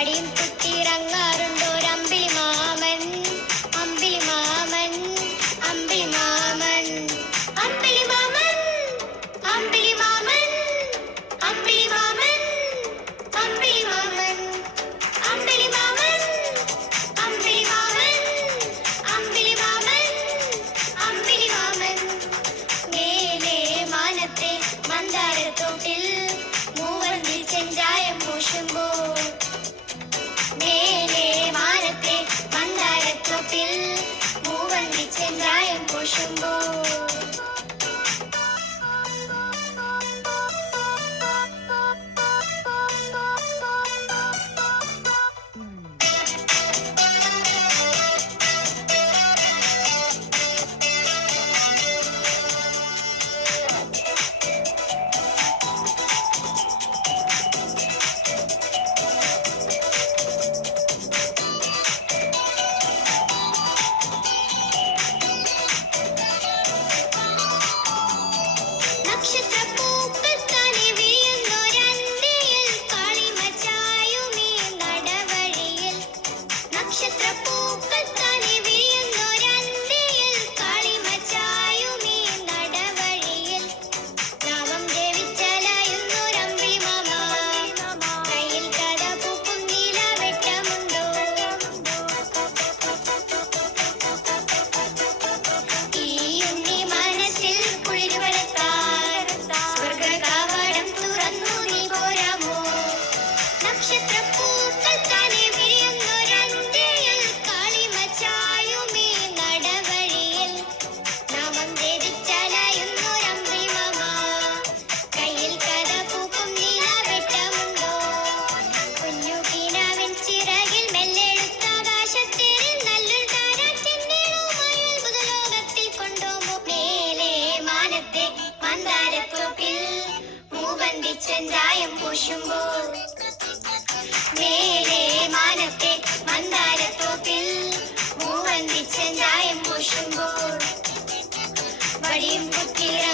വടിയും കുത്തിയിറങ്ങാറുണ്ടോരമ്പിളി മാമൻ, അമ്പിളി മാമൻ, അമ്പിളി മാമൻ, അമ്പിളി മാമൻ, അമ്പിളി മാമൻ, അമ്പിളി മാമൻ, അമ്പിളി മാമൻ, അമ്പിളി മാമൻ, അമ്പിളി മാമൻ, അമ്പിളി മാമൻ, അമ്പിളി മാമൻ. മേലെ മാനത്തെ മന്ദാരത്തോട്ടിൽ മൂവന്തി ചെഞ്ചായം പൂശുമ്പോൾ, മേലെ മാനത്തെ മന്ദാരത്തോട്ടിൽ മൂവന്തി ചെഞ്ചായം പൂശുമ്പോൾ, നക്ഷത്രപ്പൂക്കൾ താനെ വിരിയുന്നൊരന്തിയിൽ കാളിമച്ചായുമീ നടവഴിയിൽ, നക്ഷത്രപ്പൂക്കൾ താനെ വിരിയുന്നൊരന്തിയിൽ കാളിമച്ചായുമീ നടവഴിയിൽ, നാമം ജപിച്ചലയുന്നൊരമ്പിളി മാമ, കയ്യിൽ കഥ പൂക്കും നീലവെട്ടമുണ്ടോ, ഈ ഉണ്ണി മനസ്സിൽ കുളിരുവളത്താൻ സ്വർഗകവാടം തുറന്നു നീ പോരാമോ. നക്ഷത്രപ്പൂക്കൾ താനെ വിരിയുന്നൊരന്തിയിൽ കാളിമച്ചായുമീ നടവഴിയിൽ, നാമം ജപിച്ചലയുന്നൊരമ്പിളി മാമ, കയ്യിൽ കഥ പൂക്കും നീലവെട്ടമുണ്ടോ, കുഞ്ഞു കിനാവിൻ ചിറകിൽ മെല്ലെടുത്താകാശത്തേരിൽ നല്ലൊരു താരാട്ടിന്നിടുമായി അത്ഭുതലോകത്തിൽ കൊണ്ടുപോകും. മേലെ മാനത്തെ മന്ദാരത്തോപ്പിൽ മൂവന്തി ചെഞ്ചായം പൂശുമ്പോൾ, മേലെ മാനത്തെ മന്ദാരത്തോപ്പിൽ മൂവന്തി ചെഞ്ചായം പൂശുമ്പോൾ, വടിയും കുത്തിയിറങ്ങാറുണ്ടോരമ്പിളി